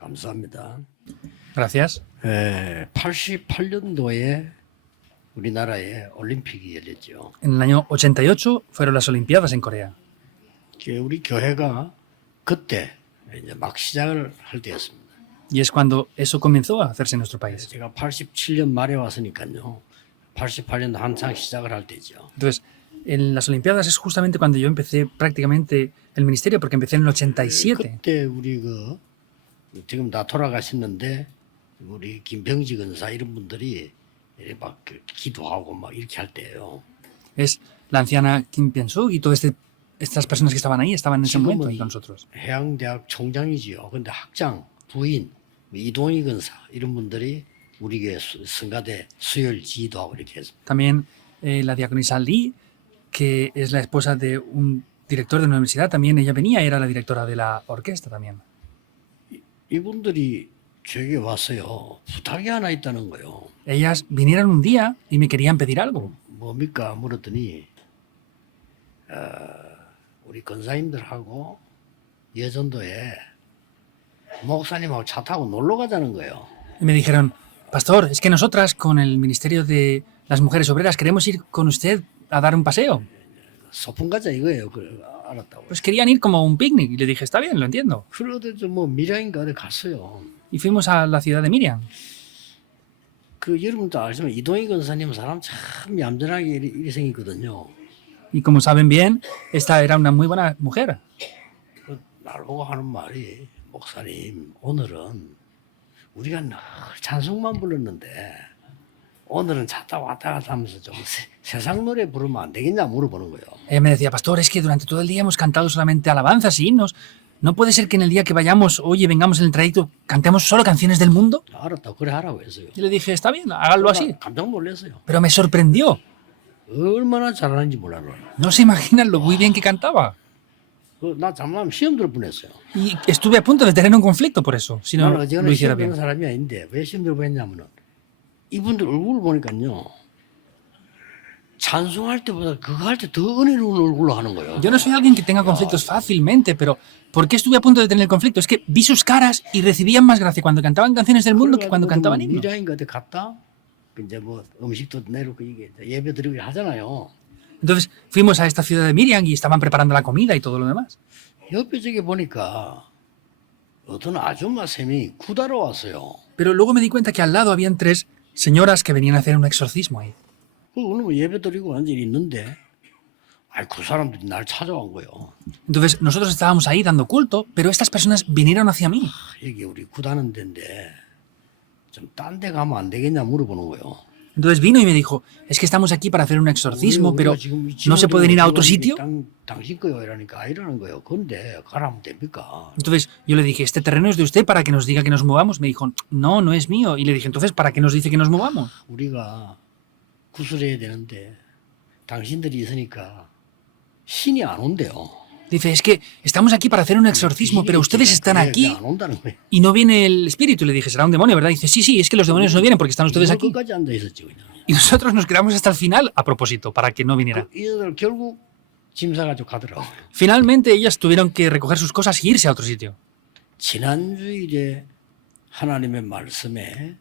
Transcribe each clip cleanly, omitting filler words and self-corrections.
감사합니다. Gracias. 88년도에 우리나라에 올림픽이 열렸죠. En el año 88 fueron las Olimpiadas en Corea. 우리 교회가 그때 이제 막 시작을 할 때였습니다. Y es cuando eso comenzó a hacerse en nuestro país. 제가 87년 말에 왔으니까요. 88년도 한창 시작을 할 때죠. Entonces, en las Olimpiadas es justamente cuando yo empecé prácticamente el ministerio, porque empecé en el 87. 그때 우리 지금 다 돌아가셨는데 우리 김병지 근사 이런 분들이 이렇게 막 기도하고 막 이렇게 할 때예요. Es la anciana Kim Pyensuk y todas estas personas que estaban ahí estaban en ese momento ahí con nosotros. 해양대학 총장이지요. 근데 학장, 부인, 이동희 근사 이런 분들이 우리 교회 성가대 수요일 지도하고 이렇게 했습니다. También la diaconisa Lee, que es la esposa de un director de una universidad, también ella venía, era la directora de la orquesta también. 이분들이 저에게 왔어요. 부탁이 하나 있다는 거예요. Ellas vinieron un día y me querían pedir algo. 뭡니까? 물었더니 우리 권사님들하고 여전도에 목사님하고 차 타고 놀러 가자는 거예요. Y me dijeron, pastor, es que nosotras con el Ministerio de las Mujeres Obreras queremos ir con usted a dar un paseo. 소풍 가자 이거예요. 알았다고. Pues querían ir como a un picnic y le dije, está bien, lo entiendo. 그러더니 뭐 밀양인가 어디 갔어요. Y fuimos a la ciudad de Miriam. 여러분도 알지만 이동희 권사님 사람 참 얌전하게 이리 생겼거든요. Y como saben bien, esta era una muy buena mujer. 나보고 하는 말이 목사님 오늘은 우리가 늘 찬송만 불렀는데 오늘은 찾다 왔다 갔다 하면서 좀 세상 노래 부르면 안 되겠냐 물어보는 거예요. Ella me decía, pastor, es que durante todo el día hemos cantado solamente alabanzas y himnos. ¿No puede ser que en el día que vayamos, oye, vengamos en el trayecto, cantemos solo canciones del mundo? 알았다 그래 하라고 했어요. Y le dije, está bien, háganlo así. 깜짝 놀랐어요. Pero me sorprendió. 얼마나 잘하는지 몰라요. No se imaginan lo muy bien que cantaba. 나 잠깐 시험 들 뻔했어요. Y estuve a punto de tener un conflicto por eso, si no 나는 lo 어지간히 hiciera 시험 드는 bien. 사람이 아닌데 왜 시험 들 뻔했냐면은 이분들 얼굴을 보니까요. 찬송할 때보다 그거 할 때 더 은혜로운 얼굴로 하는 거예요. Yo no soy alguien que tenga conflictos fácilmente, pero ¿por qué estuve a punto de tener el conflicto? Es que vi sus caras y recibían más gracia cuando cantaban canciones del mundo que cuando cantaban himnos. 미라인가 데 갔다 이제 뭐 음식도 내놓고 이게 예배 드리고 하잖아요. Entonces fuimos a esta ciudad de Miriam y estaban preparando la comida y todo lo demás. 옆에 저기 보니까 어떤 아줌마 쌤이 구다로 왔어요. Pero luego me di cuenta que al lado habían tres señoras que venían a hacer un exorcismo ahí. 오늘 뭐 예배 드리고 완전히 있는데 그 사람들이 날 찾아온 거예요. Entonces nosotros estábamos ahí dando culto, pero estas personas vinieron hacia mí. 여기 우리 구다는 데인데 좀 딴 데 가면 안 되겠냐 물어보는 거예요. Entonces vino y me dijo, es que estamos aquí para hacer un exorcismo, pero ¿no se pueden ir a otro sitio? 당신 거요 이러니까 이러는 거예요. 근데 가라면 됩니까? Entonces yo le dije, ¿este terreno es de usted para que nos diga que nos movamos? Me dijo, no, no es mío. Y le dije, entonces, ¿para qué nos dice que nos movamos? 우리가 구슬해야 되는데 당신들이 있으니까 신이 안 온대요. Dice, es que estamos aquí para hacer un exorcismo, pero ustedes están aquí 안 온다는 거예요. y no viene el espíritu. Le dije, será un demonio, ¿verdad? Dice, sí, sí, es que los demonios no vienen porque están ustedes aquí. 끝까지 앉아 있었지 그냥. Y nosotros nos quedamos hasta el final a propósito, para que no viniera. 이들 결국 짐 싸가지고 가더라고. Finalmente ellas tuvieron que recoger sus cosas y irse a otro sitio. 지난주일에 하나님의 말씀에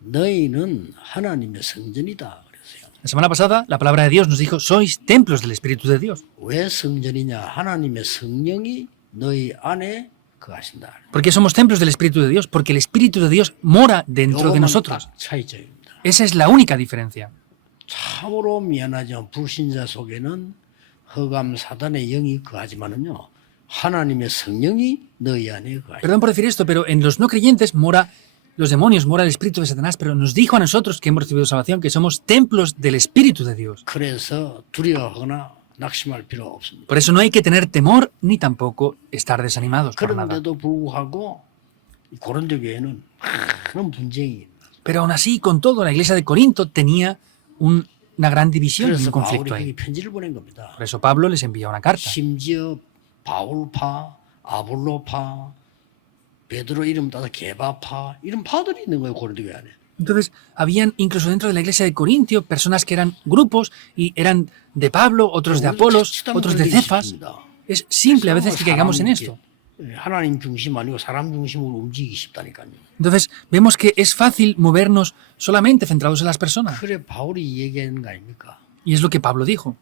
너희는 하나님의 성전이다 그랬어요. La semana pasada, la palabra de Dios nos dijo, sois templos del Espíritu de Dios. 왜 성전이냐? 하나님의 성령이 너희 안에 거하신다. ¿Por qué somos templos del Espíritu de Dios? Porque el Espíritu de Dios mora dentro de 요것만 nosotros. 딱 차이점입니다. Esa es la única diferencia. 참으로 미안하지만 불신자 속에는 흑암 사단의 영이 거하지만은요. 하나님의 성령이 너희 안에 거하신다. Perdón por decir esto, pero en los no creyentes mora los demonios, mora el espíritu de Satanás, pero nos dijo a nosotros que hemos recibido salvación que somos templos del Espíritu de Dios. 그래서 두려워하거나 낙심할 필요 없습니다. Por eso no hay que tener temor ni tampoco estar desanimados por nada. 그런데도 불구하고 고린도 교회는 많은 분쟁이 Pero aún así, con todo, la iglesia de Corinto tenía una gran división y 그래서 un 바울이 conflicto ahí. 거기 편지를 보낸 겁니다. Por eso Pablo les envía una carta. 심지어 바울파, 아볼로파, 베드로 이름 따서 게바파 이런 파들이 있는 거예요 고린도 교회 안에. Entonces, habían incluso dentro de la iglesia de Corintio personas que eran grupos y eran de Pablo, otros de Apolos, otros de Cefas. Es simple a veces que caigamos en esto. 하나님 중심 아니고 사람 중심으로 움직이기 쉽다니까요. Entonces, vemos que es fácil movernos solamente centrados en las personas. 그래 바울이 얘기하는 거 아닙니까? Y es lo que Pablo dijo.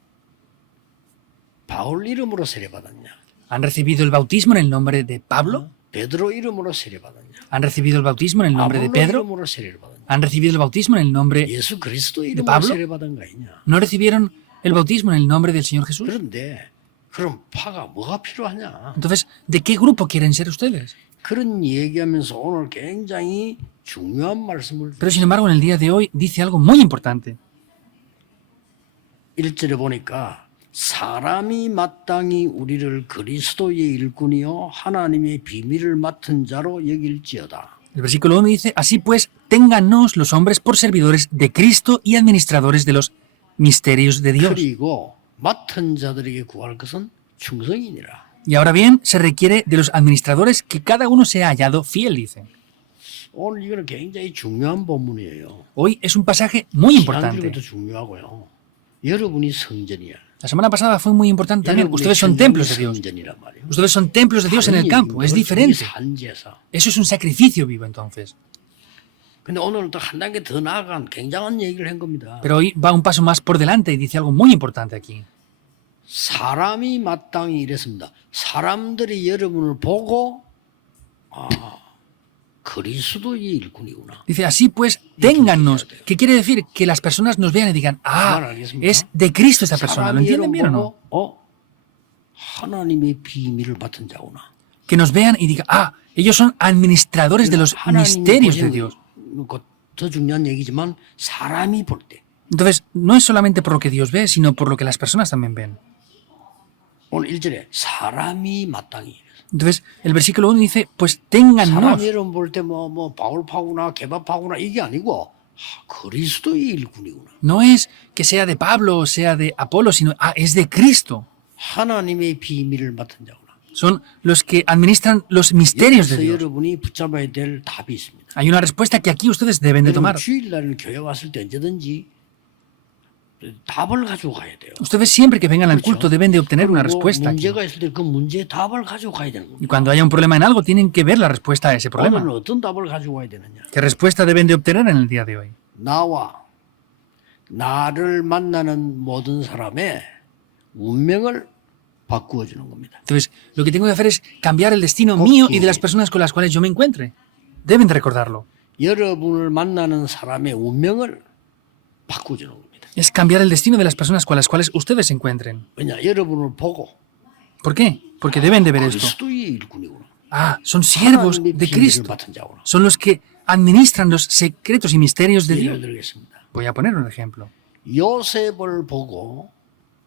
바울 이름으로 세례받았냐? ¿Han recibido el bautismo en el nombre de Pablo? 베드로 이름으로 세례받았냐? ¿Han recibido el bautismo en el nombre de 아볼로 Pedro? 이름으로 세례를 받았냐? ¿Han recibido el bautismo en el nombre... 예수 그리스도 이름으로 Pablo? 세례받은 거 아니냐? ¿No recibieron el bautismo en el nombre del Señor Jesús? 그런데 그럼 파가 뭐가 필요하냐? Entonces, ¿de qué grupo quieren ser ustedes? 그런 얘기하면서 오늘 굉장히 중요한 말씀을 Pero sin embargo, en el día de hoy dice algo muy importante. 1절에 보니까 사람이 마땅히 우리를 그리스도의 일꾼이요 하나님의 비밀을 맡은 자로 여길지어다. El versículo 1 dice, así pues, téngannos los hombres por servidores de Cristo y administradores de los misterios de Dios. 그리고 맡은 자들에게 구할 것은 충성이니라. Y ahora bien, se requiere de los administradores que cada uno sea hallado fiel, dice. 오늘 이거는 굉장히 중요한 본문이에요. Hoy es un pasaje muy importante. 지난주부터 중요하고요. 여러분이 성전이야. La semana pasada fue muy importante también. 여러분의 Ustedes son 생명이 templos de Dios. 성전이란 말이에요. Ustedes son templos de Dios en el campo. Es diferente. 산제사. Eso es un sacrificio vivo entonces. 근데 오늘은 또 한 단계 더 나아간 굉장한 얘기를 한 겁니다. Pero hoy va un paso más por delante y dice algo muy importante aquí. 사람이 마땅히 이랬습니다. 사람들이 여러분을 보고 그리스도의 일꾼이구나. Dice, así pues, téngannos. ¿Qué quiere decir? Que las personas nos vean y digan, es de Cristo esta persona. ¿Lo 사람이 entienden 여러분 bien o no? 보고 하나님의 비밀을 맡은 자구나. Que nos vean y digan, ellos son administradores de los misterios de Dios. 더 중요한 얘기지만 사람이 볼 때. Entonces, no es solamente por lo que Dios ve, sino por lo que las personas también ven. 오늘 1절에 사람이 마땅히. Entonces, el versículo 1 dice, pues 사람 téngannos. 여러분 볼 때 뭐 바울파구나 개바파구나 이게 아니고 그리스도의 일꾼이구나. No es que sea de Pablo o sea de Apolo, sino, es de Cristo. 하나님의 비밀을 맡은 자구나. Son los que administran los misterios de 여기서 Dios. 여러분이 붙잡아야 될 답이 있습니다. Hay una respuesta que aquí ustedes deben de 여러분 tomar. 주일날 교회 왔을 때 언제든지 답을 가지고 가야 돼요. Ustedes siempre que vengan al culto deben de obtener una 그리고 respuesta aquí. 문제가 있을 때 그 문제의 답을 가지고 가야 되는 Y 겁니다. cuando haya un problema en algo, tienen que ver la respuesta a ese problema. 오늘은 어떤 답을 가지고 가야 되느냐? ¿Qué respuesta deben de obtener en el día de hoy? 나와 나를 만나는 모든 사람의 운명을 바꾸어 주는 겁니다. Entonces, lo que tengo que hacer es cambiar el destino mío y de las personas con las cuales yo me encuentre. Deben de recordarlo. 여러분을 만나는 사람의 운명을 바꾸어 주는 겁니다. Es cambiar el destino de las personas con las cuales ustedes se encuentren. 왜냐? 여러분을 보고 ¿Por qué? Porque deben de ver esto. 그리스도의 일꾼이구나. Son siervos 하나님의 de 비밀을 Cristo. 맡은 자구나. Son los que administran los secretos y misterios de 예를 Dios. 들겠습니다. Voy a poner un ejemplo. 요셉을 보고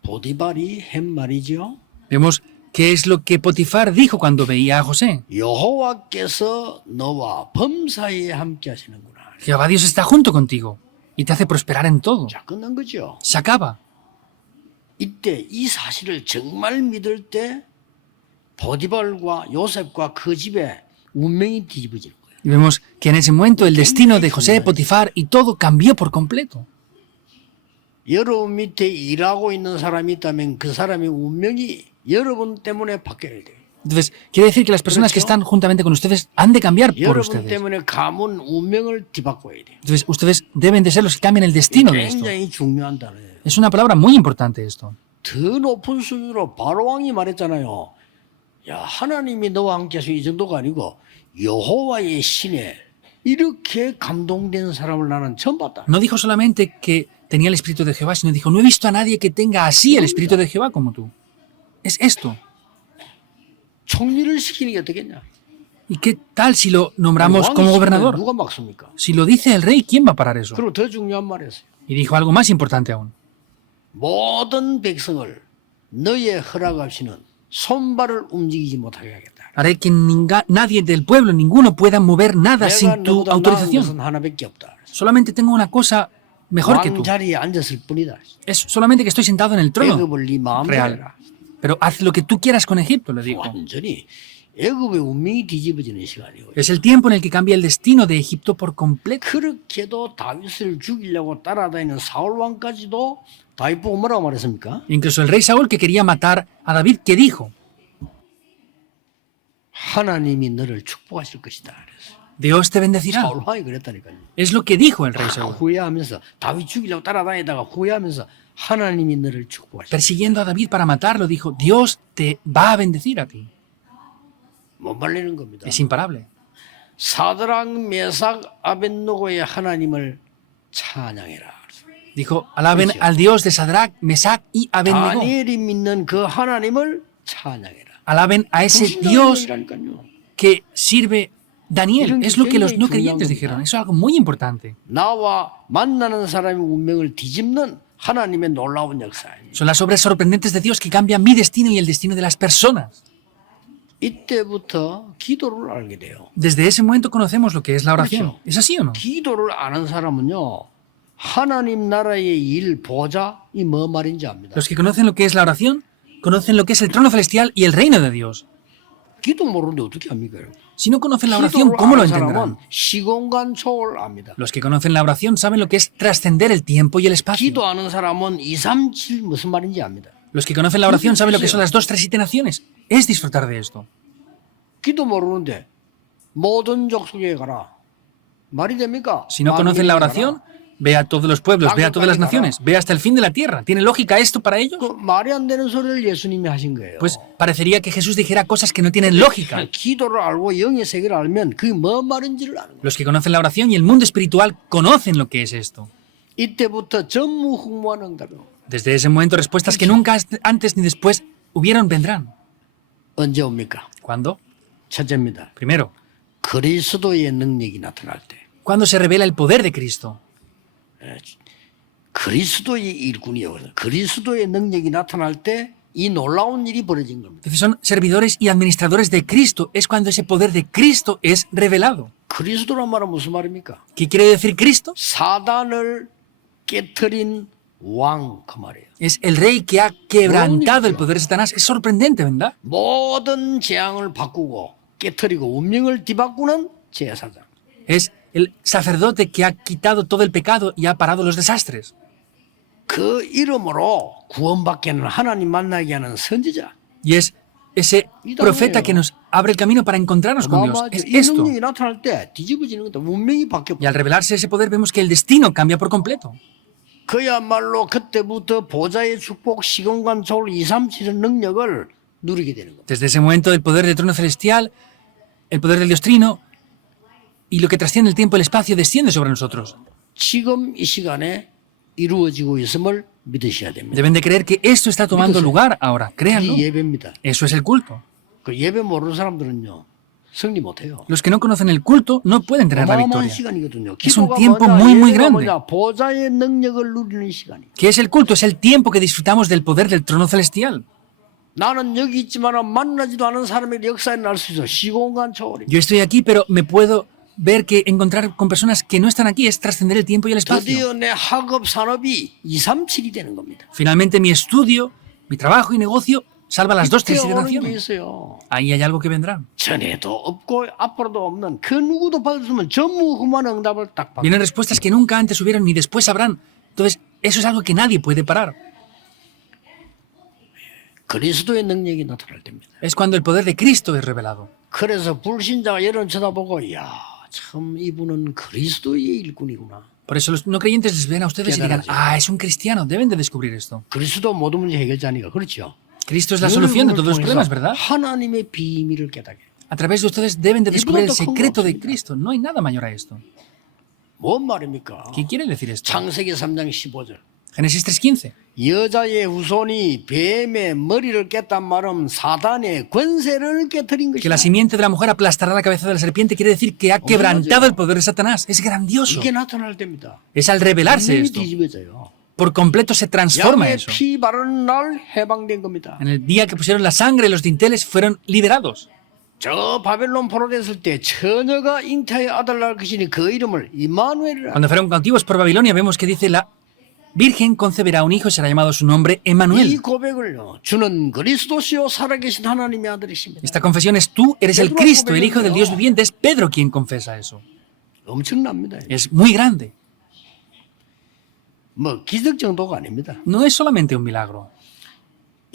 보디발이 한 말이죠. Vemos qué es lo que Potifar dijo cuando veía a José. 여호와께서 너와 범사에 함께 하시는구나. Jehová Dios está junto contigo y te hace prosperar en todo. 자, 끝난 거죠. Se acaba. 이때 이 사실을 정말 믿을 때 보디발과 요셉과 그 집의 운명이 뒤집어질 거예요. Y vemos que en ese momento el destino de José, Potifar y todo cambió por completo. 여러분 밑에 일하고 있는 사람이 있다면 그 사람의 운명이 여러분 때문에 바뀌어야 돼요. Entonces, quiere decir que las personas que están juntamente con ustedes han de cambiar por 여러분 ustedes. 때문에 가문 운명을 뒤바꿔야 돼요. Entonces, ustedes deben de ser los que cambien el destino de esto. 굉장히 중요한 단어예요. Es una palabra muy importante esto. 더 높은 수준으로 바로왕이 말했잖아요. 야, 하나님이 너와 함께 하시는 이 정도가 아니고 여호와의 신에 이렇게 감동된 사람을 나는 처음 봤다. No dijo solamente que tenía el espíritu de Jehová, sino dijo, no he visto a nadie que tenga así el espíritu de Jehová como tú. Es esto. 총리를 시키는 게 어떻겠냐? ¿Y qué tal si lo nombramos como gobernador? 누가 막습니까? Si lo dice el rey, ¿quién va a parar eso? 그리고 더 중요한 말이었어요. Y dijo algo más importante aún. 모든 백성을 너의 허락 없이는 손발을 움직이지 못하게 하겠다. Haré que nadie del pueblo, ninguno pueda mover nada 내가 sin tu 너보다 나은 autorización. 것은 하나밖에 없다. Solamente tengo una cosa mejor que tú. 왕자리에 앉았을 뿐이다. Es solamente que estoy sentado en el trono 애굽을 네 마음대로 real. 해라. Pero haz lo que tú quieras con Egipto, le dijo. 완전히 애굽의 운명이 뒤집어지는 시간이에요. Es el tiempo en el que cambia el destino de Egipto por completo. 그렇게도 다윗을 죽이려고 따라다니는 사울 왕까지도 다윗 보고 뭐라고 말했습니까? Incluso el rey Saúl que quería matar a David, ¿qué dijo? 하나님이 너를 축복하실 것이다. 그랬어요. Dios te bendecirá. 사울 왕이 그랬다니까요. Es lo que dijo el rey 다 Saúl. 후회하면서 다윗 죽이려고 따라다니다가 후회하면서 하나님이 너를 축복하실 것이다. Persiguiendo a David para matarlo, dijo, Dios te va a bendecir a ti. 못 말리는 겁니다. Es imparable. 사드락 메삭 아벤노고의 하나님을 찬양해라. Dijo, alaben 그렇죠. al Dios de Sadrach, Mesach y Abednego. 다니엘이 믿는 그 하나님을 찬양해라. Alaben a ese 불신자의 Dios 얘기라니까요. que sirve Daniel. 이런 게 Es lo que los no 굉장히 creyentes 중요한 dijeron. 겁니다. Eso es algo muy importante. 나와 만나는 사람의 운명을 뒤집는 하나님의 놀라운 역사입니다. Son las obras sorprendentes de Dios que cambian mi destino y el destino de las personas. 이때부터 기도를 알게 돼요. Desde ese momento conocemos lo que es la oración. 그렇죠. ¿Es así o no? 기도를 아는 사람은요, 하나님 나라의 일 보좌 이 뭐 말인지 압니다. Los que conocen lo que es la oración, conocen lo que es el trono celestial y el reino de Dios. 기도 모르는데 어떻게 합니까? 여러분? Si no conocen la oración, 기도를 ¿cómo lo 아는 entenderán? 사람은 시공간 초월 압니다. Los que conocen la oración saben lo que es trascender el tiempo y el espacio. 기도하는 사람은 2, 3, 7 무슨 말인지 압니다. Los que conocen la oración saben lo que son las 2, 3 y 7 naciones. Es disfrutar de esto. 기도 모르는데 모든 족속에 가라. 말이 됩니까? Si no conocen la oración, ve a todos los pueblos, ve a todas las naciones, ve hasta el fin de la tierra. ¿Tiene lógica esto para ellos? 그 말이 안 되는 소리를 예수님이 하신 거예요. Pues parecería que Jesús dijera cosas que no tienen lógica. 기도를 알고 영의 세계를 알면 그게 뭐 말인지를 아는 거예요. Los que conocen la oración y el mundo espiritual conocen lo que es esto. 이때부터 전무후무한 응답이 옵니다. Desde ese momento, respuestas que nunca antes ni después hubieron vendrán. 언제 옵니까? ¿Cuándo? 첫째입니다. Primero, 그리스도의 능력이 나타날 때. cuando se revela el poder de Cristo. 그리스도의 일꾼이요. 그리스도의 능력이 나타날 때 이 놀라운 일이 벌어진 겁니다. Entonces son servidores y administradores de Cristo. Es cuando ese poder de Cristo es revelado. 그리스도란 말은 무슨 말입니까? ¿Qué quiere decir Cristo? 사단을 깨트린 왕 그 말이에요. Es el rey que ha quebrantado el poder de Satanás. Es sorprendente, ¿verdad? 모든 재앙을 바꾸고 깨트리고 운명을 뒤바꾸는 제사장. Es el sacerdote que ha quitado todo el pecado y ha parado los desastres. 그 이름으로 구원받게 하는 하나님 만나게 하는 선지자. Y es ese profeta que nos abre el camino para encontrarnos con Dios. Es 이 esto. 능력이 나타날 때 뒤집어지는 것도 운명이 바뀌어. Y al revelarse ese poder vemos que el destino cambia por completo. 그야말로 그때부터 보좌의 축복 시공간 초월 2, 3, 7의 능력을 누리게 되는 겁니다. Desde ese momento el poder del trono celestial, el poder del Dios Trino y lo que trasciende el tiempo y el espacio desciende sobre nosotros. 지금 이 시간에 이루어지고 있음을 믿으셔야 됩니다. Deben de creer que esto está tomando lugar ahora. Créanlo. 이 예배입니다. Eso es el culto. 그 예배 모르는 사람들은요 승리 못해요. Los que no conocen el culto no pueden tener la 어마어마한 victoria. 시간이거든요. Es un 기도가 tiempo 뭐냐, muy, muy 예배가 grande. 뭐냐, 보좌의 능력을 누리는 시간이. ¿Qué es el culto? Es el tiempo que disfrutamos del poder del trono celestial. 나는 여기 있지만 만나지도 않은 사람의 역사에 날 수 있어. 시공간 초월이. Yo estoy aquí, pero me puedo ver que encontrar con personas que no están aquí es trascender el tiempo y el espacio. 드디어 내 학업 산업이 2, 3, 7이 되는 겁니다. Finalmente mi estudio, mi trabajo y negocio salva las 2, 이때 3 y 7 오는 게 naciones. 있어요. Ahí hay algo que vendrá. 전에도 없고 앞으로도 없는 그 누구도 받았으면 전무후무한 응답을 딱 받아. Vienen respuestas que nunca antes hubieron ni después habrán. Entonces, eso es algo que nadie puede parar. 그리스도의 능력이 나타날 때입니다. Es cuando el poder de Cristo es revelado. 그래서 불신자가 여러분 쳐다보고 야, 참 이분은 그리스도의 일꾼이구나. Por eso los no creyentes les ven a ustedes y dirán, ah, es un cristiano, deben de descubrir esto. 그리스도 모든 문제 해결자니까 그렇죠. Cristo es la solución de todos los problemas, ¿verdad? 하나님의 비밀을 깨닫게. A través de ustedes deben de descubrir el secreto de Cristo. No hay nada mayor a esto. 뭔 말입니까? ¿Qué quiere decir esto? 창세기 3장 15절. Génesis 3:15. 여자의 후손이 뱀의 머리를 깼단 말은 사단의 권세를 깨뜨린 Que la 것이다. simiente de la mujer aplastará la cabeza de la serpiente quiere decir que ha quebrantado el poder de Satanás. Es grandioso. 이게 나타날 때입니다. Es al revelarse 운명이 esto. 뒤집어져요. Por completo se transforma 양의 eso. 피 바르는 날 해방된 겁니다. En el día que pusieron la sangre, los dinteles fueron liberados. 저 바벨론 포로됐을 때 처녀가 잉태의 아들 낳을 것이니 그 이름을 이마누엘이라. Cuando fueron cautivos por Babilonia, vemos que dice la Virgen concebirá un hijo y será llamado su nombre 이 Emmanuel. 고백을요. 주는 그리스도시요 살아계신 하나님의 아들이십니다. Esta confesión es tú, eres el Cristo, el Hijo del Dios viviente. Es Pedro quien confesa eso. 엄청납니다. Es muy grande. 뭐 기적 정도가 아닙니다. No es solamente un milagro.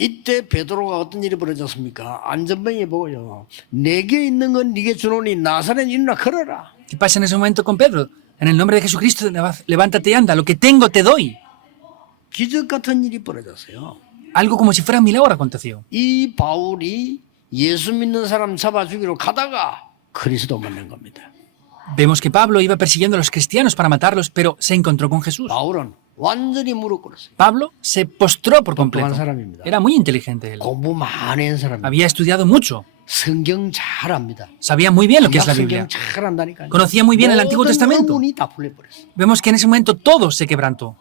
이때 베드로가 어떤 일이 벌어졌습니까? 안전뱅이 보고요. 내게 있는 건 네게 주노니 나사렛 일어나 걸어라. ¿Qué pasa en ese momento con Pedro? En el nombre de Jesucristo, levántate y anda. Lo que tengo te doy. 기적 같은 일이 벌어졌어요. Algo como si fuera un milagro aconteció. 이 바울이 예수 믿는 사람 잡아 죽이러 가다가 그리스도 만난 겁니다. Vemos que Pablo iba persiguiendo a los cristianos para matarlos, pero se encontró con Jesús. 바울은 완전히 무릎 꿇었어요. Pablo se postró por completo. 똑똑한 사람입니다. Era muy inteligente él. 공부 많이 한 사람입니다. Había estudiado mucho. 성경 잘 압니다. Sabía muy bien lo que es la 성경 Biblia. 잘 안다니까요. Conocía muy bien el Antiguo 모든 Testamento. 의문이 다 풀려버렸어요. Vemos que en ese momento todo se quebrantó.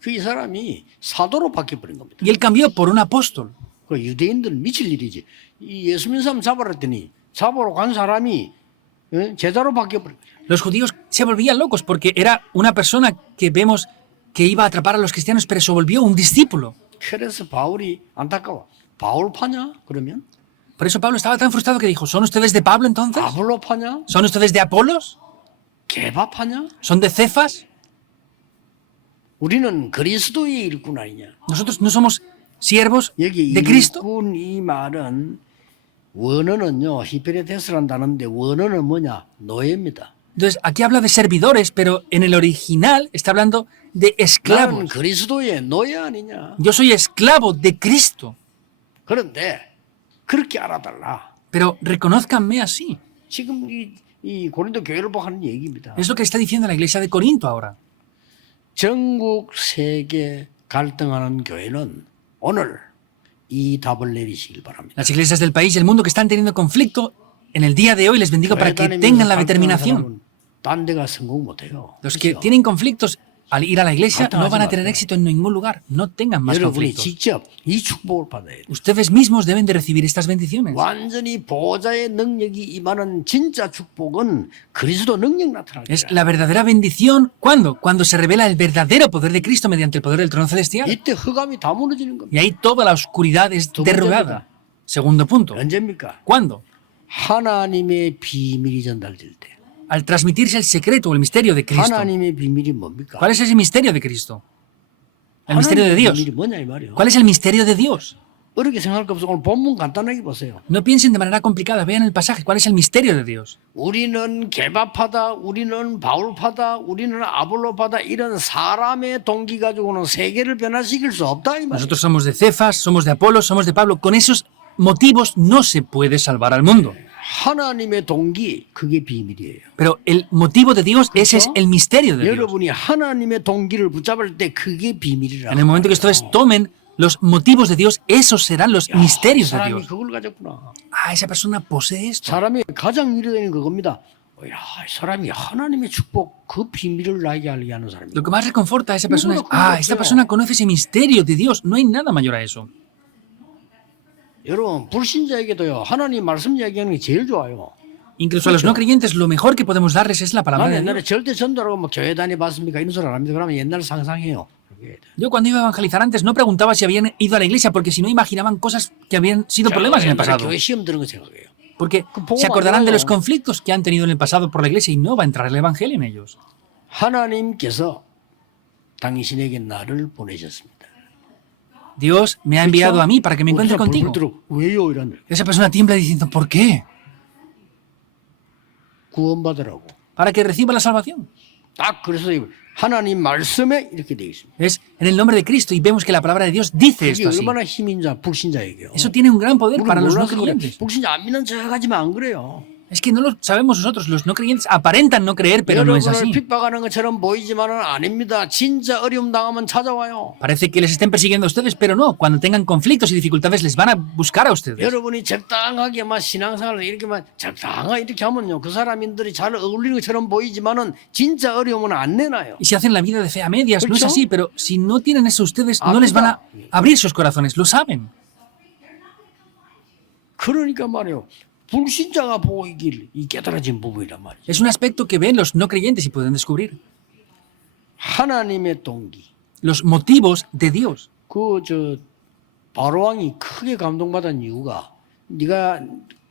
그 이 사람이 사도로 바뀌어버린 겁니다. Y él cambió por un apóstol. 그 유대인들 미칠 일이지. 이 예수 믿는 사람 잡아라 했더니 잡으러 간 사람이 제자로 바뀌어버린 거예요. Los judíos se volvían locos porque era una persona que vemos que iba a atrapar a los cristianos, pero se volvió un discípulo. 그래서 바울이 안타까워. 바울 파냐? 그러면? Por eso Pablo estaba tan frustrado que dijo, ¿son ustedes de Pablo entonces? 아볼로 파냐? ¿Son ustedes de Apolos? 개바 파냐? ¿Son de Cefas? 우리는 그리스도의 일꾼 아니냐? ¿Nosotros no somos siervos 여기 de Cristo? 일꾼 이 말은 원어는요 히브리어에서란 단어인데 원어는 뭐냐? 노예입니다. Entonces, aquí habla de servidores, pero en el original está hablando de 나는 esclavos. 그리스도의 노예 아니냐? Yo soy esclavo de Cristo, 그런데 그렇게 알아달라. pero reconózcanme así. 지금 이 고린도 교회를 보고 하는 얘기입니다. Es lo que está diciendo la iglesia de Corinto ahora. 전국 세계 갈등하는 교회는 오늘 이 답을 내리시길 바랍니다. Las iglesias del país y el mundo que están teniendo conflicto, en el día de hoy les bendigo para que tengan la determinación. 딴 데가 성공 못해요. Los que tienen conflictos al ir a la iglesia no van a tener 마세요. éxito en ningún lugar. No tengan más 여러분이 conflictos. 직접 이 축복을 받아야 돼요. Ustedes mismos deben de recibir estas bendiciones. 완전히 보호자의 능력이 임하는 진짜 축복은 그리스도 능력 나타날 Es 거야. la verdadera bendición. ¿Cuándo? Cuando se revela el verdadero poder de Cristo mediante el poder del trono celestial. 이때 흑암이 다 무너지는 겁니다. Y ahí toda la oscuridad es derrugada. Segundo punto. 언제입니까? ¿Cuándo? 하나님의 비밀이 전달될 때. Al transmitirse el secreto o el misterio de Cristo. 하나님의 비밀이 뭡니까? ¿Cuál es ese misterio de Cristo? El misterio de 하나님의 Dios. 비밀이 뭐냐 이 말이에요. ¿Cuál es el misterio de Dios? 어렵게 생각할 거 없어. 오늘 본문 간단하게 보세요. No piensen de manera complicada, vean el pasaje. ¿Cuál es el misterio de Dios? 우리는 개바파다, 우리는 바울파다, 우리는 아볼로파다 이런 사람의 동기 가지고는 세계를 변화시킬 수 없다 이 말이에요. Nosotros somos de Cefas, somos de Apolos, somos de Pablo. Con esos motivos no se puede salvar al mundo. 하나님의 동기 그게 비밀이에요. Pero el motivo de Dios, ese es el misterio de Dios. 여러분이 하나님의 동기를 붙잡을 때 그게 비밀이라. En el momento que ustedes tomen los motivos de Dios, esos serán los misterios de 사람이 Dios. 그걸 가졌구나. Ah, esa persona posee esto. 사람이 가장 이르되는 그겁니다. 야, 이 사람이 하나님의 축복 그 비밀을 나에게 알게 하는 사람이야. Lo que más reconforta a esa persona es, esta persona conoce ese misterio de Dios. No hay nada mayor a eso. 여러분 불신자에게도요 하나님 말씀 이야기하는 게 제일 좋아요. Incluso a los no creyentes, lo mejor que podemos darles es la palabra 나는 de 옛날에 Dios. 절대 전도라고 뭐 교회 다녀봤습니까 이런 소리 안 합니다. 그러면 옛날 상상해요. Yo cuando iba a evangelizar antes no preguntaba si habían ido a la iglesia, porque si no imaginaban cosas que habían sido problemas en el pasado. 교회 시험 들은 거 생각해요. Porque se acordarán de los conflictos que han tenido en el pasado por la iglesia y no va a entrar el evangelio en ellos. 하나님께서 당신에게 나를 보내셨습니다. Dios me ha enviado a mí para que me encuentre contigo. 왜요 이런 Esa persona tiembla diciendo, ¿por qué? 구원받으라고. Para que reciba la salvación. 딱 그래서 하나님 말씀에 이렇게 되어 있습니다. Es en el nombre de Cristo y vemos que la palabra de Dios dice 이게 esto así. 얼마나 힘인 자 불신자에게요. Eso tiene un gran poder 우리 para los no 몰라서 그래. creyentes. 불신자 안 믿는 척하지만 안 그래요. Es que no lo sabemos nosotros, los no creyentes aparentan no creer, pero no es 여러분을 así. 핍박하는 것처럼 보이지만은 아닙니다. 진짜 어려움 당하면 찾아와요. Parece que les estén persiguiendo a ustedes, pero no. Cuando tengan conflictos y dificultades les van a buscar a ustedes. 여러분이 적당하게만 신앙생활을 이렇게만 적당하게 이렇게 하면요. 그 사람들이 잘 어울리는 것처럼 보이지만은 진짜 어려움은 안 내놔요. Y si hacen la vida de fe a medias, no es ¿Escuchó? así, pero si no tienen eso ustedes, no les van a abrir sus corazones, lo saben. 그러니까 말이에요. 불신자가 보이길 이 깨달아진 부분이란 말이죠. Es un aspecto que ven los no creyentes y pueden descubrir. 하나님의 동기. Los motivos de Dios. 바로 왕이 크게 감동받은 이유가 네가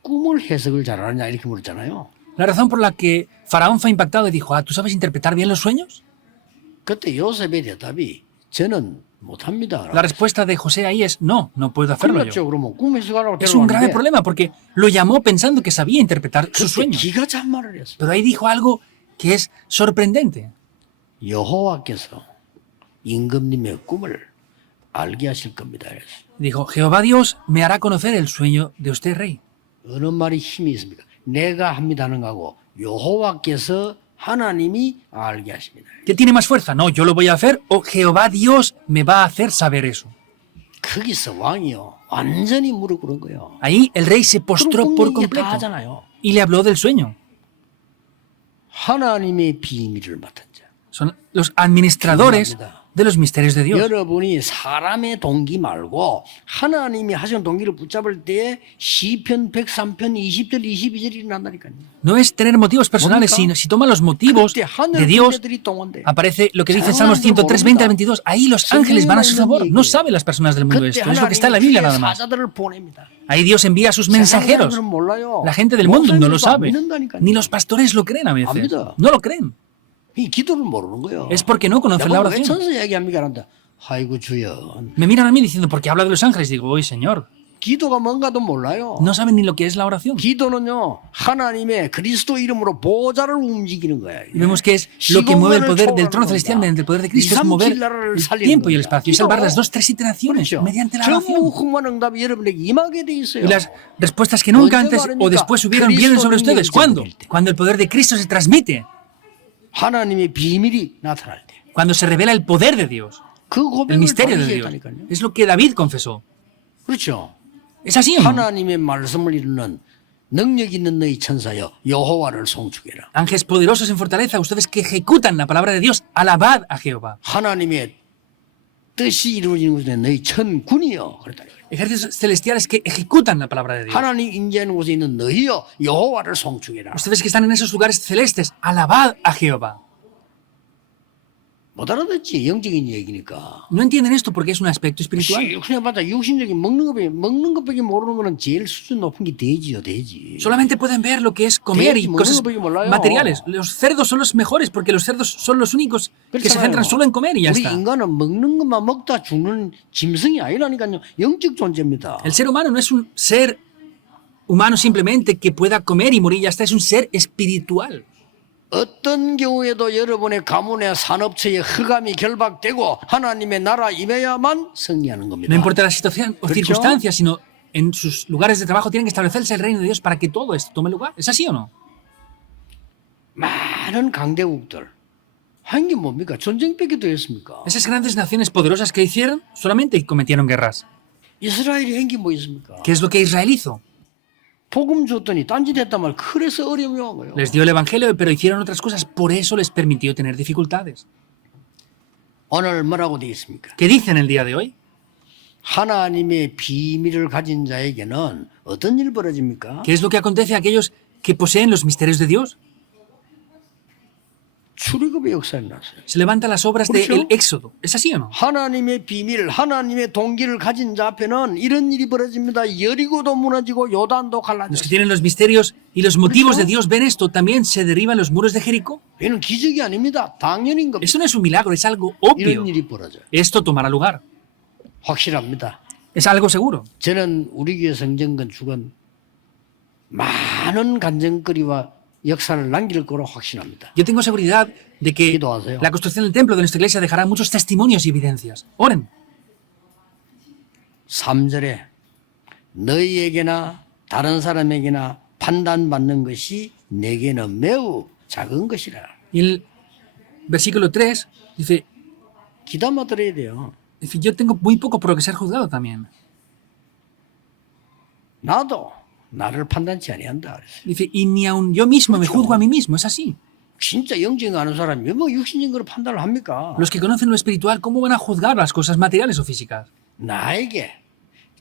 꿈을 해석을 잘하느냐 이렇게 물었잖아요. La razón por la que Faraón fue impactado y dijo, ¿tú sabes interpretar bien los sueños? 그때 요셉의 대답이 저는 못합니다. La respuesta de José ahí es no, no puedo hacerlo yo. 그렇죠. 그러면 꿈 해석하라고 Es un grave 데려왔는데 problema porque lo llamó pensando que sabía interpretar su 그때 sueño. 기가 찬 말을 했어요. Pero ahí dijo algo que es sorprendente. 여호와께서 임금님의 꿈을 알게 하실 겁니다. 그랬어요. Dijo, Jehová Dios me hará conocer el sueño de usted, rey. 어느 말이 힘이 있습니까? 내가 합니다 하는 거하고 여호와께서 하나님이 알게 하십니다. ¿Qué tiene más fuerza? No, yo lo voy a hacer o Jehová Dios me va a hacer saber eso. 거기서 왕이요 완전히 무릎 꿇은 거예요. Ahí el rey se postró 그럼 por 꿈이 이게 다 completo 하잖아요. y le habló del sueño. 하나님의 비밀을 맡은 자. Son los administradores de los misterios de Dios. 여러분이 사람의 동기 말고 하나님이 하신 동기를 붙잡을 때 시편 103편 20절 22절이 난다니까요. No es tener motivos personales, 뭡니까? sino si toma los motivos 그때 de 하늘 Dios, 군대들이 동원돼. aparece lo que dice en Salmos 103, 20 al 22. Ahí los ángeles van a su favor. No saben las personas del mundo 그때 esto. Es lo que está en la Biblia nada más. 사자들을 보냅니다. Ahí Dios envía a sus mensajeros. 사람들은 몰라요. La gente del mundo no lo 목사님들도 안 sabe. 믿는다니까요. Ni los pastores lo creen a veces. 압니다. No lo creen. 이 기도를 모르는 거예요. Es porque no conocen la 내가 왜 oración. 천사 얘기합니까? 한다. 아이고 주여. Me miran a mí diciendo, porque habla de los ángeles. Digo, oye, Señor, 기도가 뭔가도 몰라요. no saben ni lo que es la oración. 기도는요 하나님의 그리스도 이름으로 보좌를 움직이는 거야. Y vemos que es lo que mueve el poder del trono celestial mediante el poder de Cristo, es mover el tiempo y el espacio y salvar las dos, tres iteraciones 그렇죠. mediante la 전부 oración. 흥만 응답이 여러분에게 임하게 돼 있어요. Y las respuestas que nunca antes o después hubieron vienen sobre ustedes. ¿Cuándo? Cuando el poder de Cristo se transmite, 하나님의 비밀이 나타날 때. cuando se revela el poder de Dios, 그 el 고백을 misterio de 다윗이 Dios. 했다니까요. Es lo que David confesó. 그렇죠. ¿Es así o no? 하나님의 말씀을 이루는 능력 있는 너희 천사여 여호와를 송축해라. Ángeles poderosos en fortaleza, ustedes que ejecutan la palabra de Dios, alabad a Jehová. 하나님의 뜻이 이루어지는 곳에 너희 천군이여 그랬다니까요. Ejércitos celestiales que ejecutan la palabra de Dios. 하나님 인재하는 곳에 있는 너희여 여호와를 송축해라. Ustedes que están en esos lugares celestes, alabad a Jehová. 못 알아듣지 영적인 얘기니까. No entienden esto porque es un aspecto espiritual. 그냥 봤자 육신적인 먹는 것밖에 모르는 거는 제일 수준 높은 게 돼지요 돼지. Solamente pueden ver lo que es comer y cosas materiales. Los cerdos son los mejores porque los cerdos son los únicos que se centran solo en comer y ya 우리 está. 인간은 먹는 것만 먹다 죽는 짐승이 아니라니까요. 영적 존재입니다. El ser humano no es un ser humano simplemente que pueda comer y morir y ya está. Es un ser espiritual. 어떤 경우에도 여러분의 가문의 산업체에 흑암이 결박되고 하나님의 나라 임해야만 승리하는 겁니다. No importa la situación o ¿Cierto? circunstancia, sino en sus lugares de trabajo tienen que establecerse el reino de Dios para que todo esto tome lugar. ¿Es así o no? 많은 강대국들 한 게 뭡니까? 전쟁밖에 더 했습니까? Esas grandes naciones poderosas que hicieron solamente cometieron guerras. 이스라엘이 한 게 뭐 있습니까? ¿Qué es lo que Israel hizo? 복음 줬더니 딴짓했단 말. 그래서 어려움이 온 거예요. Les dio el evangelio, pero hicieron otras cosas. Por eso les permitió tener dificultades. 오늘 뭐라고 되어 있습니까? ¿Qué dicen el día de hoy? 하나님의 비밀을 가진 자에게는 어떤 일 벌어집니까? ¿Qué es lo que acontece a aquellos que poseen los misterios de Dios? 출애굽의 역사에 났어요. Se levantan las obras ¿Por del eso? Éxodo. ¿Es así o no? 하나님의 비밀, 하나님의 동기를 가진 자 앞에는 이런 일이 벌어집니다. 여리고도 무너지고 요단도 Los que 갈라졌어요. tienen los misterios y los motivos ¿Por de eso? Dios ven esto. También se derriban los muros de Jericó. 이는 기적이 아닙니다. 당연인 겁니다. Eso no es un milagro, es algo obvio. 이런 일이 벌어져요. Esto tomará lugar. 확실합니다. Es algo seguro. 저는 우리 교회 성전건 죽은 많은 간증거리와 역사를 남길 거로 확신합니다. Yo tengo seguridad de que 기도하세요. la construcción del templo de nuestra iglesia dejará muchos testimonios y evidencias. Oren. 3절에 너희에게나 다른 사람에게나 판단받는 것이 내게는 매우 작은 것이라. Y el versículo 3 dice, 기담아 들어야 돼요. yo tengo muy poco por lo que ser juzgado también. 나도 나를 판단치 아니한다. 그랬어요. Dice, y ni aun yo mismo me juzgo a mí mismo. Es así. 진짜 영적인 거 아는 사람이 뭐 육신적인 걸 판단을 합니까? Los que conocen lo espiritual, ¿cómo van a juzgar las cosas materiales o físicas? 나에게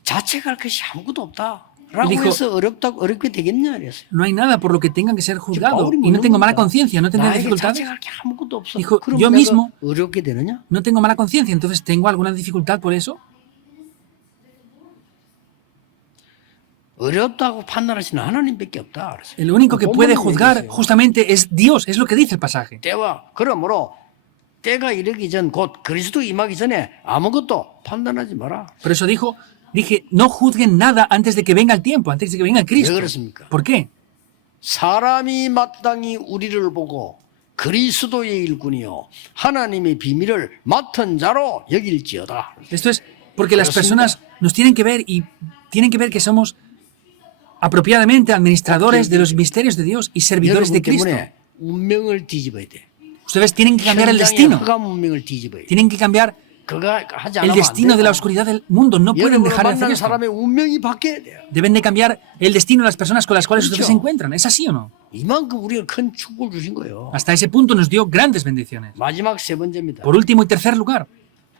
자책할 것이 아무것도 없다. 라고 Dijo, 해서 어렵게 되겠냐 그랬어요. No hay nada por lo que tengan que ser juzgado. 바울이 Y no tengo mala 묻는 겁니다. conciencia, no tendré 나에게 dificultades. 자책할 게 아무것도 없어. Dijo, 그럼 yo 내가 mismo 어렵게 되느냐? no tengo mala conciencia, entonces ¿tengo alguna dificultad por eso? 어렵다고 판단하시는 하나님밖에 없다. 그랬어요. El único que puede 본문에 juzgar 얘기했어요. justamente es Dios, es lo que dice el pasaje. 때와 그러므로 때가 이르기 전 곧 그리스도 임하기 전에 아무것도 판단하지 마라. Por eso dije, no juzguen nada antes de que venga el tiempo, antes de que venga el 왜 Cristo. 그렇습니까? ¿Por qué? 사람이 마땅히 우리를 보고 그리스도의 일꾼이요 하나님의 비밀을 맡은 자로 여길지어다. Esto es porque las personas nos tienen que ver y tienen que ver que somos apropiadamente administradores de los misterios de Dios y servidores de 여러분 Cristo. 때문에 운명을 뒤집어야 돼. Ustedes tienen que cambiar el 현장의 destino. 흑암 운명을 뒤집어야 돼. Tienen que cambiar 그거 하지 el 않으면 안 destino de la 돼요. oscuridad del mundo. No pueden 여러분을 dejar de hacer 만난 esto. 사람의 운명이 바뀌어야 돼요. Deben de cambiar el destino de las personas con las cuales ustedes se 그렇죠. encuentran. ¿Es así o no? 이만큼 우리가 큰 축복을 주신 거예요. Hasta ese punto nos dio grandes bendiciones. 마지막 세 번째입니다. Por último y tercer lugar,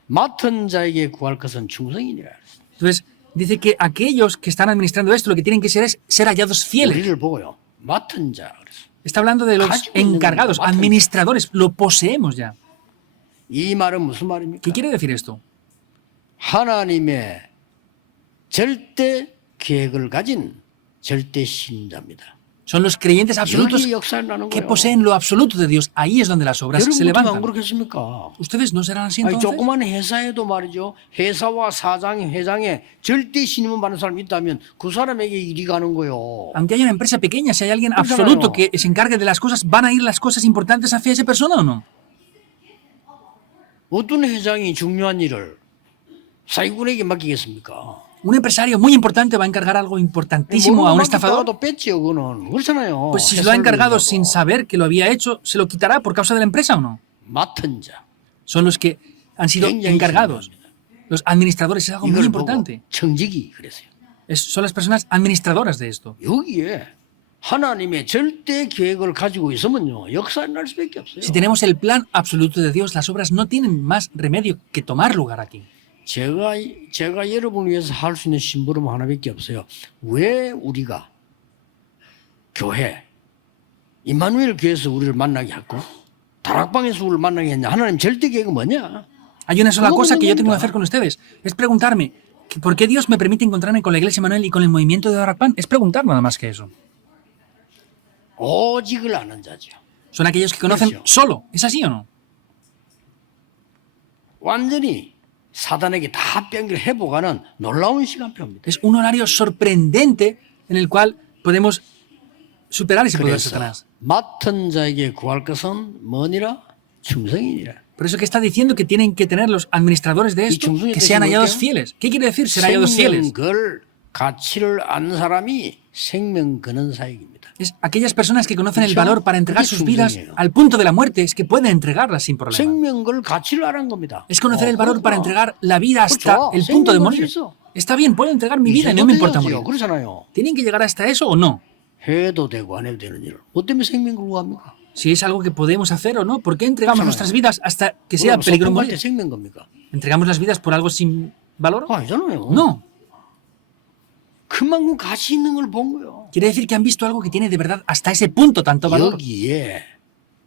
맡은 자에게 구할 것은 충성이니라. entonces dice que aquellos que están administrando esto lo que tienen que ser es ser hallados fieles. 우리를 보고요. 맡은 자 그래서 Está hablando de los 가지고 있는 encargados, 거예요. 맡은 administradores. Lo poseemos ya. 이 말은 무슨 말입니까? ¿Qué quiere decir esto? 하나님의 절대 계획을 가진 절대 신자입니다. Son los creyentes absolutos 여기 역사를 나는 que 거예요. poseen lo absoluto de Dios. Ahí es donde las obras se 여러분 어떻게 안 levantan. 그렇겠습니까? ¿Ustedes no serán así 아니, entonces? 조그만 회사에도 말이죠. 회사와 사장이 회장에 절대 신임을 받는 사람이 있다면 그 사람에게 일이 가는 거예요. Aunque haya una empresa pequeña, si hay alguien 그렇잖아요. absoluto que se encargue de las cosas, ¿van a ir las cosas importantes hacia esa persona o no? 어떤 회장이 중요한 일을 사기꾼에게 맡기겠습니까? Un empresario muy importante va a encargar algo importantísimo a un estafador. 또 뺐지요, 그거는. 그렇잖아요. Pues si se lo ha encargado 회사를 sin 위해서. saber que lo había hecho, ¿se lo quitará por causa de la empresa o no? 맡은 자. Son los que han sido 굉장히 encargados. 중요합니다. Los administradores es algo muy 이걸 보고 importante. 청직이 그랬어요. Son las personas administradoras de esto. 여기에 하나님의 절대 계획을 가지고 있으면요 역사는 날 수밖에 없어요. Si tenemos el plan absoluto de Dios, las obras no tienen más remedio que tomar lugar aquí. 제가 여러분을 위해서 할 수 있는 심부름 하나밖에 없어요. 왜 우리가 교회 임마누엘 교회에서 우리를 만나게 했고 다락방에서 우리를 만나게 했냐? 하나님 절대 계획은 뭐냐? Hay una sola ¿Cómo cosa que yo me tengo que cuenta? hacer con ustedes. Es preguntarme, ¿por qué Dios me permite encontrarme con la Iglesia Manuel y con el movimiento de Darakpan? Es preguntar nada más que eso. 오직을 아는 자죠. Son aquellos que conocen 그렇죠. solo. ¿Es así o no? 완전히 사단에게 다 뺑기를 해보가는 놀라운 시간표입니다. Es un horario sorprendente en el cual podemos superar ese poder de 그래서 Satanás. 맡은 자에게 구할 것은 뭐니라? 충성이니라. Por eso que está diciendo que tienen que tener los administradores de esto, 충성의 que sean 뜻이 hallados 뭘까요? fieles. ¿Qué quiere decir ser hallados fieles? 생명걸 가치를 아는 사람이 생명 거는 사역입니다. Es aquellas personas que conocen el 그렇죠? valor para entregar 그게 sus vidas 충성이에요. al punto de la muerte, es que pueden entregarlas sin problema. 생명걸 가치를 아는 겁니다. Es conocer el valor para entregar la vida hasta 그렇죠. el punto de 생명을 morir. 위해서. Está bien, puedo entregar mi vida y no 이제도 me importa 돼야지요. morir. 그렇잖아요. ¿Tienen que llegar hasta eso o no? 해도 되고 안 해도 되는 일을 뭐 때문에 생명걸 구합니까? Si es algo que podemos hacer o no, ¿por qué entregamos 그렇잖아요. nuestras vidas hasta que sea 우리가 peligro 소풍 갈때 morir? 생명 겁니까? ¿Entregamos las vidas por algo sin valor? 아니잖아요. No. 그만큼 가치 있는 걸 본 거예요. Quiere decir que han visto algo que tiene de verdad hasta ese punto tanto valor. 여기에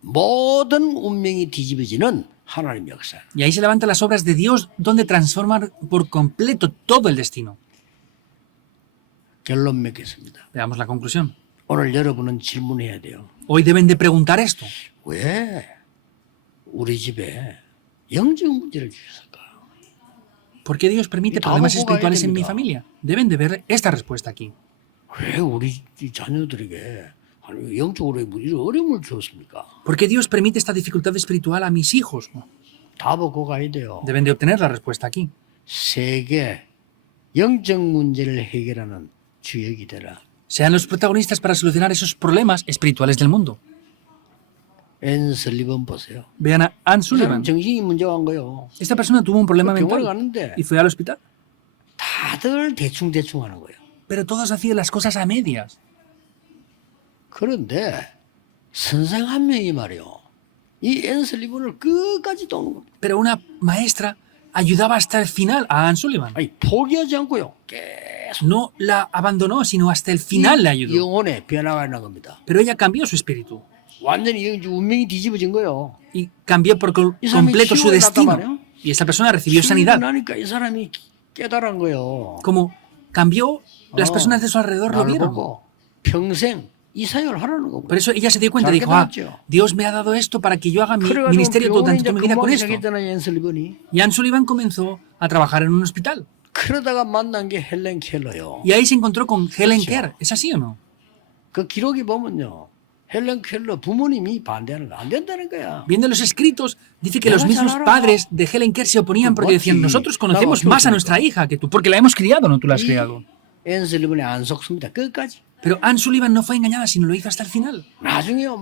모든 운명이 뒤집어지는 하나님 역사. Y ahí se levantan las obras de Dios donde transforman por completo todo el destino. 결론 맺겠습니다. Veamos la conclusión. 오늘 여러분은 질문해야 돼요. Hoy deben de preguntar esto. 왜 우리 집에 영적 문제를 주셨을까? ¿Por qué Dios permite Y todo problemas juega espirituales en mi 됩니다. familia? Deben de ver esta respuesta aquí. 왜 우리 자녀들에게 하나님 영적으로 이런 어려움을 주었습니까? ¿Por qué Dios permite esta dificultad espiritual a mis hijos? 답을 고 가야 돼요. Deben de obtener la respuesta aquí. 세계 영적 문제를 해결하는 주역이 되라. Sean los protagonistas para solucionar esos problemas espirituales del mundo. 앤 설리번 보세요. Vean a Anne 이 사람 Sullivan. 정신이 문제가 한 거예요. Esta persona tuvo un problema 병원에 mental 가는데 y fue al hospital. 다들 대충대충 하는 거예요. Pero todos hacían las cosas a medias. 그런데 선생 한 명이 말이요. 이 앤 설리번을 끝까지 돕는 겁니다. Pero una maestra ayudaba hasta el final a Anne Sullivan. 아니 포기하지 않고요. 계속 No la abandonó, sino hasta el final le ayudó. 영혼에 변화가 있는 겁니다. Pero ella cambió su espíritu 완전히 운명이 뒤집어진 거예요. y cambió por 이 사람이 completo su 치유를 받단 말이에요. destino. Y esta persona recibió sanidad. 나니까 이 사람이 깨달은 거예요. Como cambió, las personas de su alrededor lo 나를 vieron. 보고 평생 이 사역을 하라는 거고. Por eso ella se dio cuenta, 잘 dijo, ah, 깨달았죠. Dios me ha dado esto para que yo haga mi 그래가지고 ministerio 병원에 durante 이제 toda mi vida con 근무하기 esto. 시작했잖아요, 앤슬리번이. Y Anne Sullivan comenzó a trabajar en un hospital. 그러다가 만난 게 헬렌 켈러요. Y ahí se encontró con Helen 그렇죠. Keller. ¿Es así o no? 그 기록이 보면요. 헬렌 켈러 부모님이 반대하는 거 안 된다는 거야. Viendo los escritos, dice que los Ya mismos sabes. padres de Helen Keller se oponían porque decían, nosotros conocemos más a nuestra hija que tú, porque la hemos criado, no tú la has criado. 앤슬리번이 안 속습니다. 끝까지. Pero Anne Sullivan no fue engañada, sino lo hizo hasta el final. 나중에요,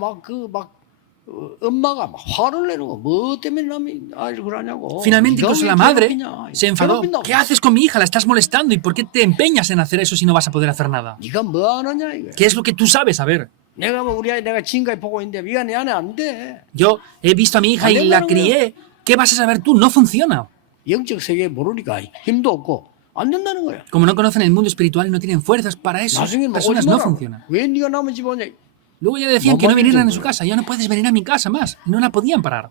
엄마가 막 화를 내는 거, 뭐 때문에 남이 아이를 그러냐고. Finalmente, 네가 incluso 왜 la madre 괴롭히냐? se enfadó. 괴롭힌다고. ¿Qué haces con mi hija? La estás molestando. ¿Y por qué te empeñas en hacer eso si no vas a poder hacer nada? 네가 뭐 하느냐 이거. ¿Qué es lo que tú sabes? A ver, 내가 뭐 우리 아이 내가 지금까지 보고 있는데 네가 내 안에 안 돼. yo he visto a mi hija y la crié. ¿Qué vas a saber tú? No funciona. 영적 세계 모르니까 힘도 없고 안 된다는 거야. Como no conocen el mundo espiritual y no tienen fuerzas para eso, 나중에 뭐 personas 오지 no 마라. funcionan. 왜 네가 남은 집 오냐? Luego ya decían que no Mamá, vinieran a yo- su casa. Ya no puedes venir a mi casa más. Y no la podían parar.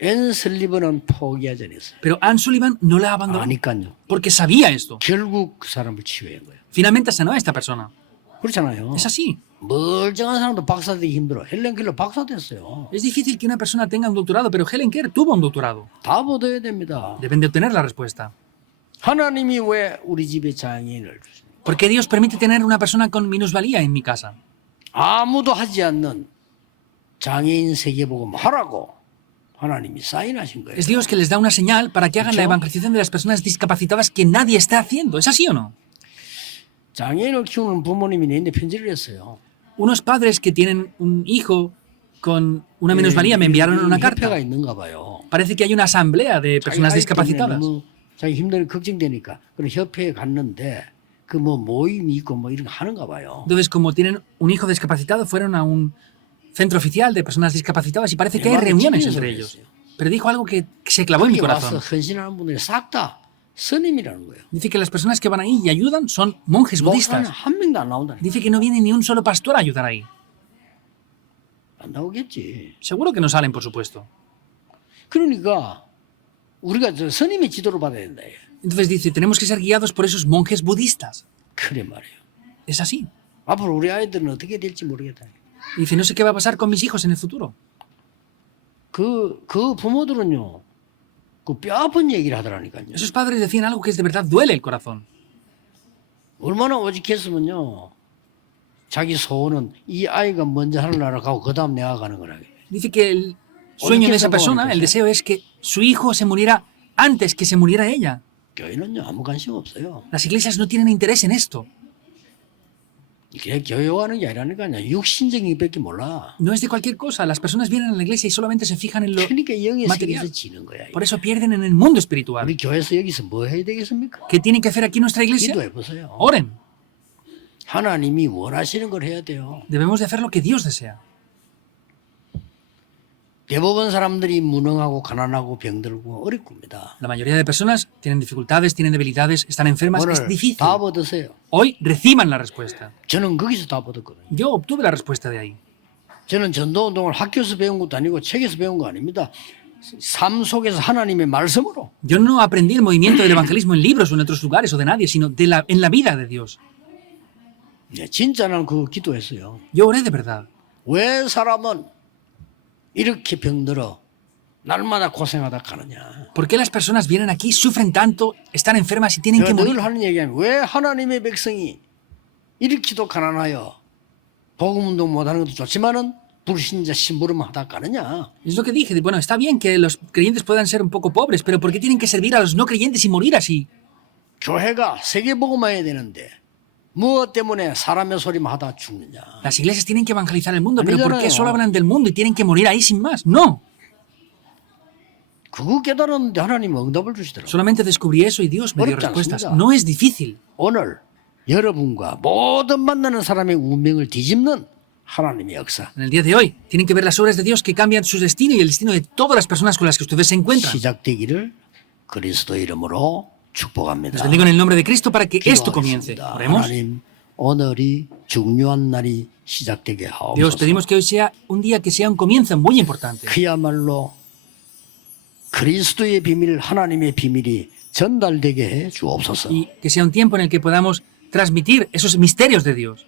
앤슬리번은 포기하지 않았어요. Pero Anne Sullivan no la abandonó. 아니까요. Porque sabía esto. 결국 그 사람을 치유한 거예요. Finalmente sanó a esta persona. 그렇잖아요. Es así. 멀쩡한 사람도 박사 되기 힘들어. 헬렌 켈러 박사 됐어요. Es difícil que una persona tenga un doctorado, pero Helen Keller tuvo un doctorado. 다 얻어야 됩니다. Deben de obtener la respuesta. 하나님이 왜 우리 집에 장애인을 주십니까? ¿Por qué Dios permite tener una persona con minusvalía en mi casa? 아무도 하지 않는 장애인 세계복음 하라고 하나님이 사인하신 거예요. Es Dios que les da una señal para que hagan la ¿Escuchó? evangelización de las personas discapacitadas que nadie está haciendo. ¿Es así o no? 장애인을 키우는 부모님이 내한테 편지를 했어요. Unos padres que tienen un hijo con una minusvalía me enviaron una 협회가 carta. 있는가 봐요. Parece que hay una asamblea de personas 자기 아이 때문에 discapacitadas. 너무 자기 힘들게 걱정되니까 그런 협회에 갔는데 그 뭐 모임이 있고 뭐 이런 거 하는가 봐요. Entonces, como tienen un hijo discapacitado, fueron a un centro oficial de personas discapacitadas y parece que hay reuniones entre ellos. Pero dijo algo que se clavó en mi 거기 와서 corazón. 헌신하는 분들이 싹 다 스님이라는 거예요. Dice que las personas que van ahí y ayudan son monjes 목사는 budistas. 한 명도 안 나온다니까. Dice que no viene ni un solo pastor a ayudar ahí. 안 나오겠지. Seguro que no salen, por supuesto. 그러니까 우리가 저 스님의 지도를 받아야 된다. Entonces dice, tenemos que ser guiados por esos monjes budistas. 그래 말이에요. Es así. 앞으로 우리 아이들은 어떻게 될지 모르겠다. Y dice, no sé qué va a pasar con mis hijos en el futuro. 그 부모들은요, 그 뼈아픈 얘기를 하더라니까요. Esos padres decían algo que de verdad duele el corazón. 얼마나 오직했으면요, 자기 소원은 이 아이가 먼저 하늘나라 가고 그 다음 내가 가는 거라. Dice que el sueño de esa persona, el deseo es que su hijo se muriera antes que se muriera ella. 교회는요 아무 관심 없어요. Las iglesias no tienen interés en esto. 이게 교회하는 게 아니라니까요. 육신적인 것밖에 몰라. No es de cualquier cosa. Las personas vienen a la iglesia y solamente se fijan en lo 그러니까 영의 material. 세계에서 지는 거야. Por eso pierden en el mundo espiritual. 우리 교회에서 여기서 뭐 해야 되겠습니까? ¿Qué tiene que hacer aquí nuestra iglesia? 기도해 보세요. Oren. 하나님이 원하시는 걸 해야 돼요. Debemos de hacer lo que Dios desea. 대부분 사람들이 무능하고 가난하고 병들고 어렵습니다. La mayoría de personas tienen dificultades, tienen debilidades, están enfermas. Es 오늘 difícil. 답 얻으세요. Hoy reciban la respuesta. 저는 거기서 답 얻었거든요. Yo obtuve la respuesta de ahí. 저는 전도운동을 학교에서 배운 것도 아니고 책에서 배운 거 아닙니다. 삶 속에서 하나님의 말씀으로. Yo no aprendí el movimiento del evangelismo en libros o en otros lugares o de nadie, sino en la vida de Dios. 네, 진짜 나는 그거 기도했어요. Yo oré de verdad. 왜 사람은 이렇게 병들어 날마다 고생하다 가느냐. ¿Por qué las personas vienen aquí, sufren tanto, están enfermas y tienen que 내가 morir? 늘 하는 얘기하면 왜 하나님의 백성이 이렇게도 가난하여 복음운동 못하는 것도 좋지만은 불신자 심부름 하다 가느냐. Es lo que dije. Bueno, está bien que los creyentes puedan ser un poco pobres, pero ¿por qué tienen que servir a los no creyentes y morir así? 교회가 세계복음화해야 되는데 무엇 때문에 사람의 소리만 하다 죽느냐. Las iglesias tienen que evangelizar el mundo, pero ¿por qué 아니잖아요. solo hablan del mundo y tienen que morir ahí sin más? No. 그거 깨달았는데 하나님 응답을 주시더라고요. Solamente descubrí eso y Dios me dio 어렵지 respuestas. 않습니다. No es difícil. 오늘 여러분과 모든 만나는 사람의 운명을 뒤집는 하나님의 역사 En el día de hoy tienen que ver las obras de Dios que cambian su destino y el destino de todas las personas con las que ustedes se encuentran. 시작되기를 그리스도 이름으로 축복합니다. Les bendigo en el nombre de Cristo para que esto comience. 기도하겠습니다. Oremos. 하나님 오늘이 중요한 날이 시작되게 Dios, 하옵소서. pedimos que hoy sea un día que sea un comienzo muy importante. 그야말로 그리스도의 비밀, 하나님의 비밀이 전달되게 해 주옵소서. Y que sea un tiempo en el que podamos transmitir esos misterios de Dios.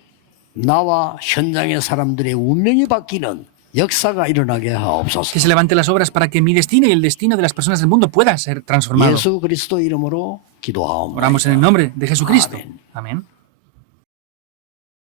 나와 현장의 사람들의 운명이 바뀌는 역사가 일어나게 하옵소서. Que se levante las obras para que mi destino y el destino de las personas del mundo pueda ser transformado. 예수 그리스도 이름으로 기도하옵나이다. Oramos en el nombre de Jesucristo. Amén. Amén.